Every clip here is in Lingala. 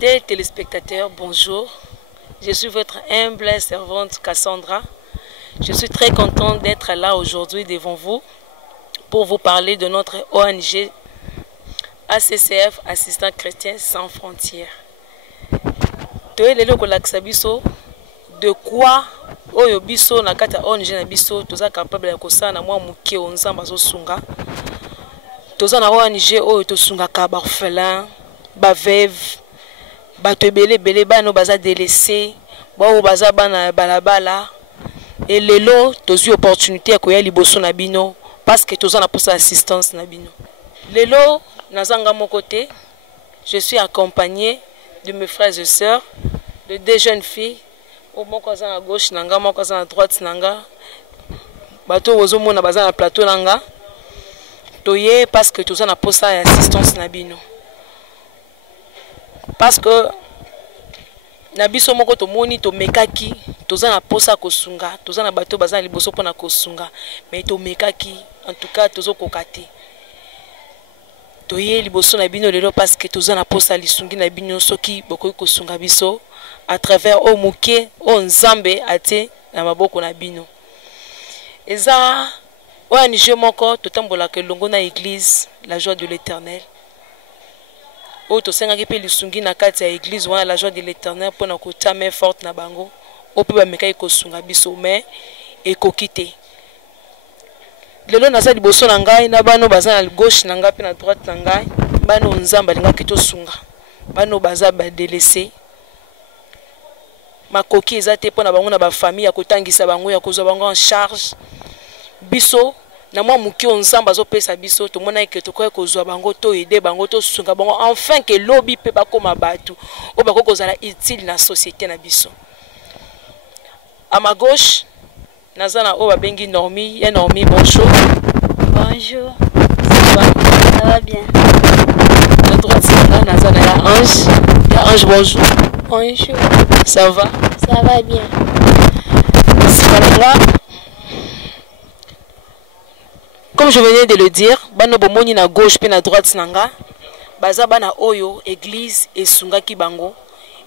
Fidèles téléspectateurs, bonjour. Je suis votre humble servante Cassandra. Je suis très contente d'être là aujourd'hui devant vous pour vous parler de notre ONG ACCF, Assistants Chrétiens Sans Frontières. De quoi oyo biso na kata ONG na biso toza capable ya kosala na mwa muke onzamba zo sunga. Toza na ONG oyo to sunga ka ba orphelin, ba veuve, ba tebele bele bano baza délaissé, ba baza bana balabala. Et lelo tozi opportunité ya koya liboso na bino parce que toza na posa assistance na bino. Lelo nazanga mon côté, je suis accompagné de mes frères et sœurs, de deux jeunes filles. Au moko za na gauche nanga, moko za na droite nanga. Bato ozo mona baza na plateau nanga. Toye parce que toza na posa assistance na bino. Parce que na biso moko to moni to mekaki, toza na posa kosunga, toza na bato baza na liboso pona kosunga, mais to mekaki en tout cas tozo kokate. Toye liboso na bino lelo parce que toza na posa lisungi na bino soki bokoki kosunga biso à travers au muke au nzambe ate na maboko na bino. Eza ONG moko totambola ke longo na église la joie de l'Éternel. O to senga ke pe lisungi na kati ya église wana la joie de l'Éternel pona ko tame forte na bango. O pe ba mekai ko sunga biso mais ekokite. Lelo naza liboso na ngai na bano baza na gauche na ngai pe na droite na ngai, bano nzamba linga kito sunga. Bano baza ba délaissé. Makoki ezate pona bango na ba famille ya kotangisa bango ya kozwa bango en charge. Biso na mwa muki onzamba zo pesa biso to mona ke to koya kozwa bango to aider bango to sunga bango enfin que lobby pe ba koma batu o ba kozala utile na société na biso. À ma gauche nazana o ba bengi Normi, ya Normi bonjour. Bonjour. Ça va bien. À droite nazana ya Ange. Ya Ange bonjour. Bonjour. Ça va? Ça va bien. Comme je venais de le dire, bano bomoni na gauche pe na droite nanga, baza bana oyo église esunga ki bango.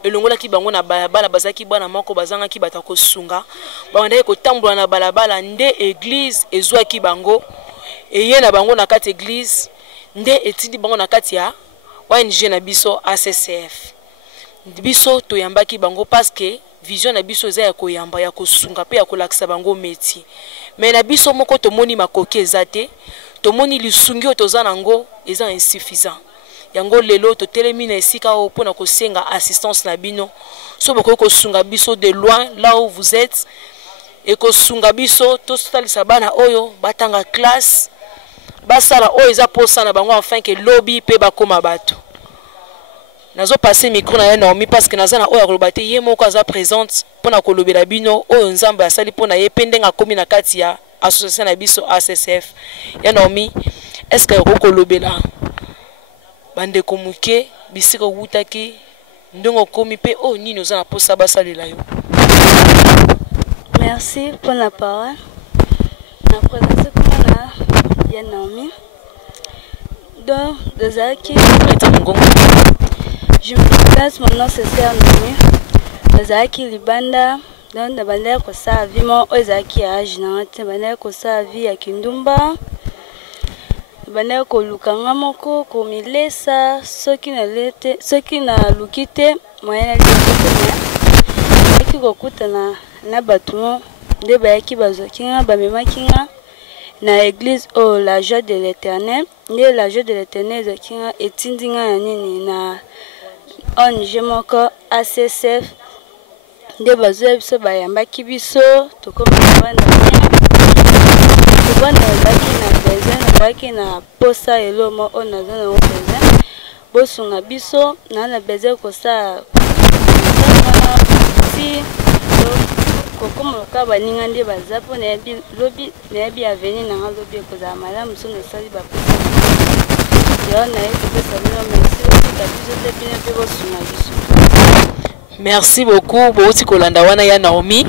Elongola ki bango na balabala bazaki bana moko bazanga ki batako sunga. Banda ko tambola na balabala nde église ezwa ki bango. Eye na bango na kati église nde etindi bango na kati ya ONG na biso ACCF. Biso to yambaki bango parce que vision na biso za ya koyamba ya kosunga pe ya kolakisa bango métier. Mais na biso moko to moni makoki ezate, to moni lisungi toza nango eza insuffisant. Yango lelo to telemi na esika o pona kosenga assistance na bino. So boko kosunga biso de loin là où vous êtes et kosunga biso to salisa bana oyo batanga classe basala oyo eza posa na bango afin que lobby pe bakoma bato. Nazo passer micro na Normi parce que nazana oya kolobate ye moko aza présente pona kolobela bino oyo nzamba asali pona ye pendenga komi na kati ya association na biso ACCF. Ya Normi, est-ce que ko kolobela bande komuke bisiko wutaki ndongo komi pe o nini ozana posa basalela yo. Merci pour la parole. Na présence comme là, ya Normi. Donc, Dozaki. Je me place, mon nom c'est Sœur Nomi. Dozaki Libanda. Donc, de bande ko sa vie mon Ozaki âge na te bande ko sa vie ya kindumba. Bande ko lukanga moko ko milesa soki na lete soki na lukite moyena lete ki ko kutana na batu de ba ki bazokinga ba memakinga na église o la joie de l'Éternel. Ne la joie de l'Éternel zokinga etindinga ya nini na ONG moko ACCF de bazo biso bayambaki biso to koma bana to bana baki na besoin baki na posa elomo ona zona o besoin bosunga biso na besoin ko sa si kokomo ka baninga ndi bazapo na bi lobby na bi avenir na lobby ko za malamu so ne sali ba yo na yesu pesa bino merci ka biso te bino pe bosunga biso. Merci beaucoup boti kolanda wana ya Naomi.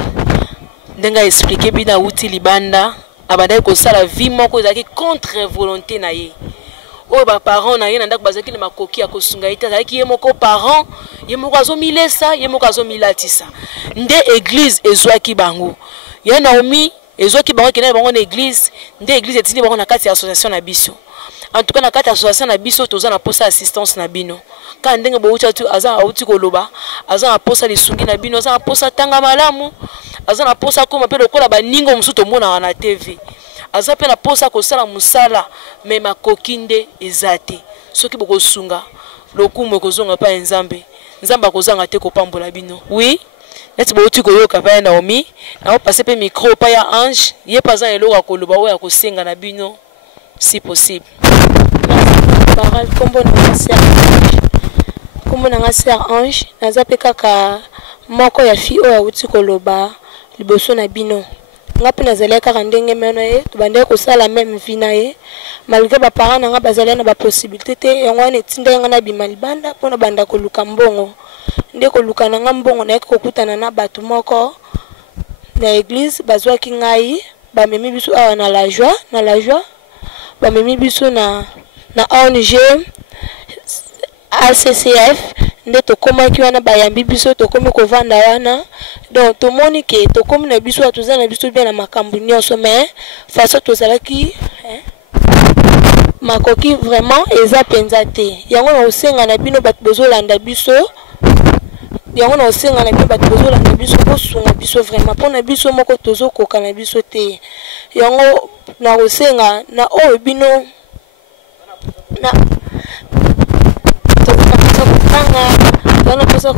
Ndenga expliquer bina uti libanda abanda ko sala vie moko ezaki contre volonté na ye. oyo baparent na ye na ndako bazalaki na makoki ya kosunga ye te azalaki ye moko parent ye moko azomilesa ye moko azomilatisa nde église ezwaki bango ye Naomi ezwaki bango ekende na bango na église nde église etindi bango na kati ya association na biso en tout cas na kati ya association na biso toza na posa assistance na bino ka ndenge boucha tu aza auti koloba aza na posa lisungi na bino aza na posa tanga malamu aza na posa koma pe lokola baningo musu tomona na TV aza pe na posa kosala musala me makoki nde eza te soki bokosunga lokumu ekozonga pa nzambe nzambe akozanga te kopambola bino oui neti bouti koyoka pa Naomi na opase pe micro pa ya Ange ye paza eloko akoloba oyo akosenga na bino si possible. Parole kombo na nga sœur Ange naza pe kaka moko ya fi oyo auti koloba liboso na bino nga pe nazali kaka ndenge meno ye tobandeki kosala même vie na ye malgré baparent na nga bazali na baposibilité te yango wana etindaki nga na bima libanda mpona banda koluka mbongo nde koluka na nga mbongo nayaki kokutana na bato moko na église bazwaki ngai bamemi biso awa na la joie bamemi biso na ONG ACCF nde tokomaki wana bayambi biso tokomi kovanda wana donc tomoni ke tokomi na biso toza na biso bien na makambo nyonso mais façon tozalaki makoki vraiment eza penza te yango na osenga na bino bato bozolanda biso yango na osenga na bino bato bozolanda biso bosunga biso vraiment mpona biso moko tozokoka na biso te yango na osenga na oyo bino na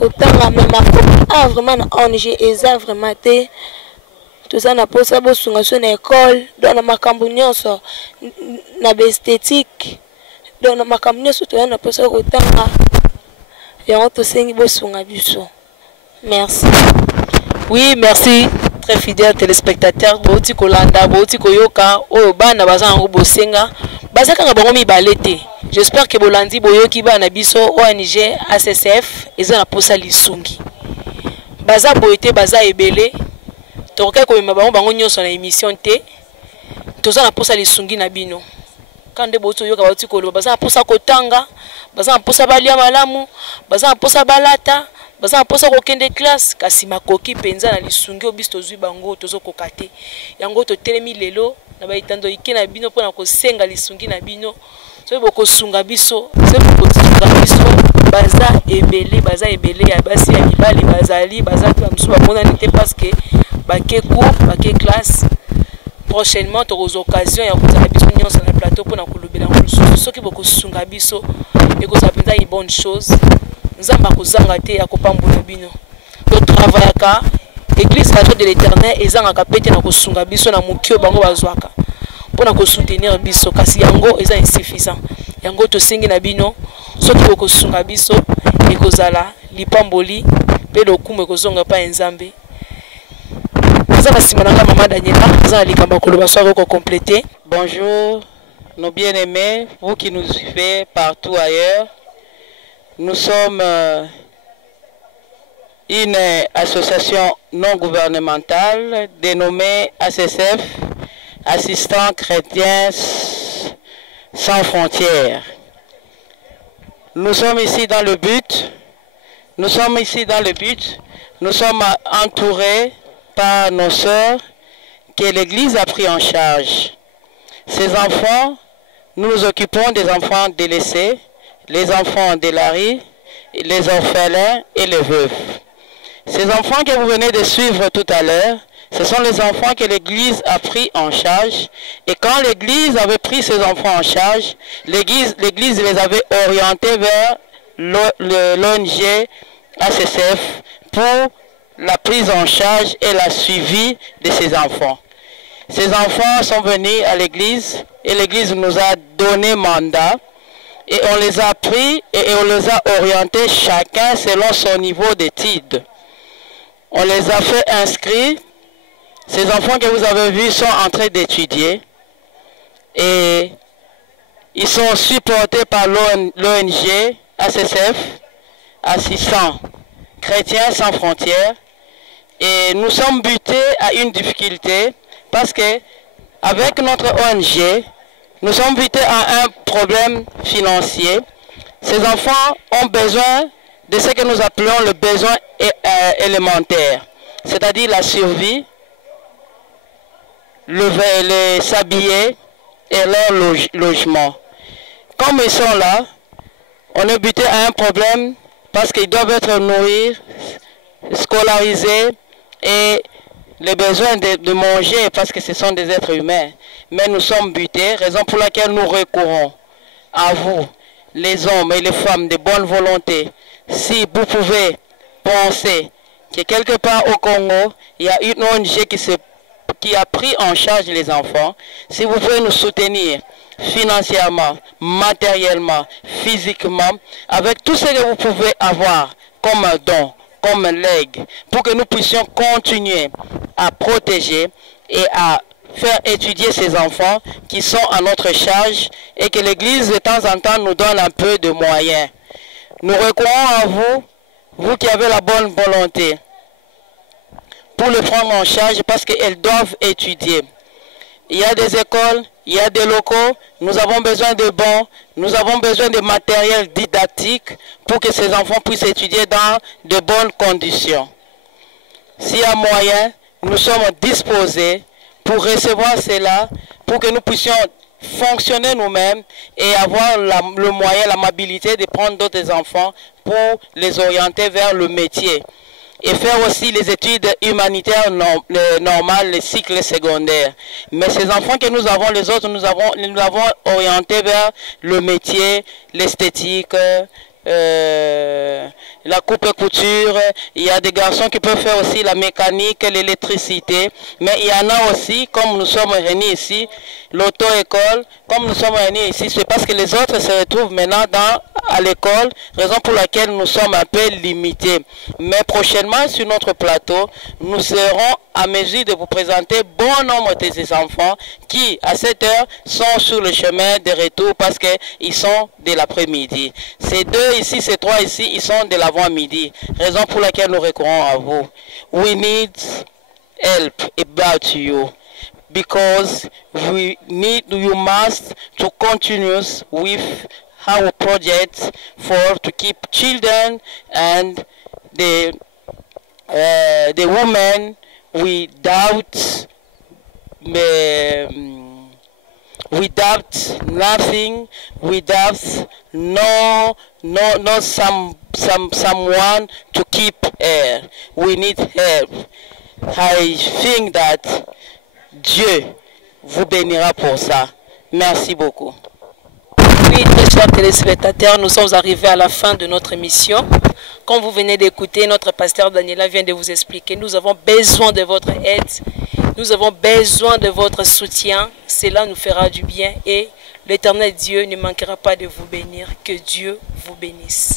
kotanga me makoki vraiment na ONG eza vraiment te toza na posa bosunga so na école donc na makambo nyonso na besthétique donc na makambo nyonso toza na posa kotanga yango tosengi bosunga biso. Merci. Oui, merci. Très fidèle téléspectateur bouti kolanda bouti koyoka oyo bana baza ngo bosenga bazaka nga bango mibale te. J'espère que bolandi boyoki bana biso ONG ACCF eza na posa lisungi baza boyete baza ebele tokoka komema bango nyonso na émission te toza na posa lisungi na bino kande bouti yoka bouti koloba baza na posa kotanga baza na posa balia malamu baza na posa balata baza na posa kokende classe kasi makoki penza na lisungi obiso tozwi bango tozokoka te yango totelemi lelo na baitando ike na bino mpona kosenga lisungi na bino soki bokosunga biso soki bokosunga biso baza ebele ya basi ya mibali bazali baza pe bamosusu bamonani te parce que bake cours bake classe prochainement tokozwa occasion ya kozala biso nyonso na plateau mpona kolobela yango lisusu soki bokosunga biso ekozala mpenza une bonne chose nzambe akozanga te ya kopambola bino totravaillaka église radio de l'éternel ezangaka pete na kosunga biso na mokio bango bazwaka mpona kosoutenir biso kasi yango eza insuffisant yango tosengi na bino soki bokosunga biso ekozala lipamboli mpe lokumu ekozonga pa nzambe aza na nsima na nga mama Daniela aza na likambo koloba soki okokomplete. Bonjour nos bien-aimés, vous qui nous suivez partout ailleurs. Nous sommes une association non gouvernementale dénommée ACCF, Assistants Chrétiens sans frontières. Nous sommes ici dans le but, nous sommes entourés par nos sœurs que l'Église a pris en charge. Ces enfants, nous nous occupons des enfants délaissés, les enfants de la rue, les orphelins et les veuves. Ces enfants que vous venez de suivre tout à l'heure, ce sont les enfants que l'Église a pris en charge. Et quand l'Église avait pris ces enfants en charge, l'Église les avait orientés vers l'ONG ACCF pour la prise en charge et la suivi de ces enfants. Ces enfants sont venus à l'Église et l'Église nous a donné mandat. Et on les a pris et on les a orientés chacun selon son niveau d'études. On les a fait inscrire. Ces enfants que vous avez vus sont en train d'étudier. Et ils sont supportés par l'ONG ACCF, Assistants Chrétiens sans frontières. Et nous sommes butés à une difficulté parce que avec notre ONG, nous sommes butés à un problème financier. Ces enfants ont besoin de ce que nous appelons le besoin élémentaire, c'est-à-dire la survie, s'habiller et leur logement. Comme ils sont là, on est buté à un problème parce qu'ils doivent être nourris, scolarisés et les besoins de manger parce que ce sont des êtres humains. Mais nous sommes butés, raison pour laquelle nous recourons à vous, les hommes et les femmes de bonne volonté. Si vous pouvez penser que quelque part au Congo, il y a une ONG qui a pris en charge les enfants, si vous pouvez nous soutenir financièrement, matériellement, physiquement, avec tout ce que vous pouvez avoir comme don, comme legs, pour que nous puissions continuer à protéger et à faire étudier ces enfants qui sont à notre charge et que l'Église de temps en temps nous donne un peu de moyens. Nous recourons à vous, vous qui avez la bonne volonté, pour le prendre en charge parce qu'elles doivent étudier. Il y a des écoles, il y a des locaux, nous avons besoin de bons, nous avons besoin de matériel didactique pour que ces enfants puissent étudier dans de bonnes conditions. S'il y a moyen, nous sommes disposés pour recevoir cela, pour que nous puissions fonctionner nous-mêmes et avoir le moyen, l'amabilité de prendre d'autres enfants pour les orienter vers le métier. Et faire aussi les études humanitaires normales, les cycles secondaires. Mais ces enfants que nous avons, les autres, nous avons orientés vers le métier, l'esthétique, la coupe et couture. Il y a des garçons qui peuvent faire aussi la mécanique, l'électricité. Mais il y en a aussi, comme nous sommes réunis ici, l'auto-école. Comme nous sommes réunis ici, c'est parce que les autres se retrouvent maintenant à l'école, raison pour laquelle nous sommes un peu limités. Mais prochainement, sur notre plateau, nous serons à mesure de vous présenter bon nombre de ces enfants qui, à cette heure, sont sur le chemin de retour parce qu'ils sont de l'après-midi. Ces deux ici, ces trois ici, ils sont de l'avant-midi. Raison pour laquelle nous recourons à vous. We need help about you. Because you must to continue with our project to keep children and the women without nothing, without someone to keep her. We need help. I think that Dieu vous bénira pour ça. Merci beaucoup. Oui, très chers téléspectateurs, nous sommes arrivés à la fin de notre émission. Comme vous venez d'écouter, notre pasteur Daniela vient de vous expliquer, nous avons besoin de votre aide, nous avons besoin de votre soutien. Cela nous fera du bien et l'Éternel Dieu ne manquera pas de vous bénir. Que Dieu vous bénisse.